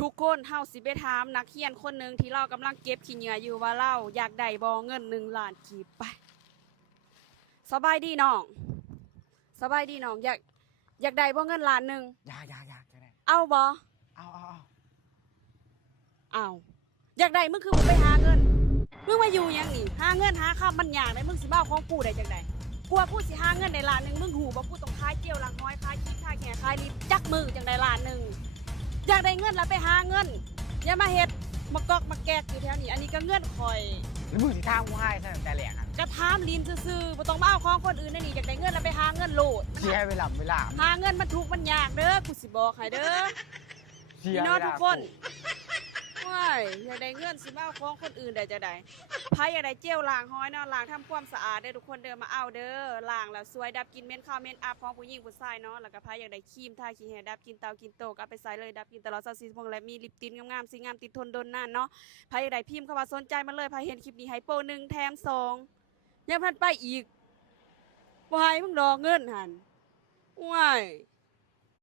ทุกคนเฮาสิไปถามนักเรียนคนหนึ่งที่เรากำลังเก็บขี้เหงื่ออยู่ว่าเราอยากได้บ่เงิน1 ล้านกีบไปสบายดีน้องสบายดีน้องอยากได้บ่เงิน1 ล้านอยากจะได้เอาบ่เอาเอาอยากได้มึงคือมึงไปหาเงินมึงมาอยู่ยังนี่หาเงินหาคำมันยากได้มึงสิบ้าของกูได้จังไดกลัวกูสิหาเงินได้1 ล้านมึงหูบ่กูต้องขายเกี่ยวหลังน้อยขายขี้ขายแข่ขายลิบจักมือจังได้1 ล้านอยากได้เงินแล้วไปหาเงินอย่ามาเฮ็ดมากอกมาแกกอยู่แถวนี้อันนี้ก็เงินข่อยแล้วมึงสิท่ากูให้ซะตั้งแต่แรกอ่ะกระทามลินซื่อๆบ่ต้องมาเอาของคนอื่นนี่อยากได้เงินแล้วไปหาเงินโลดเสียเวลาหาเงินมันทุกมันยากเด้อกูสิบอกให้เด้อพี่น้องทุกคนว้ายอยากได้เงินสิมาเอาของคนอื่นได้จะได้ไผอยากได้เจลล้างห้อยเนาะล้างทำความสะอาดเด้อทุกคนเดินมาเอาเด้อล้างแล้วสวยดับกลิ่นเหม็นข้าวเหม็นอับของผู้หญิงผู้ชายเนาะแล้วก็ไผอยากได้ครีมทาขี้แห้งดับกลิ่นเตากินโตก็เอาไปใส่เลยดับกลิ่นตลอด24 ชั่วโมงและมีลิปตินงามๆสีงามติดทนดนนานเนาะไผอยากได้พิมพ์เข้ามาสนใจมาเลยไผเห็นคลิปนี้ให้โปร1แถม2ยังพันไปอีกบ่ให้มึงดอกเงินหั่นว้าย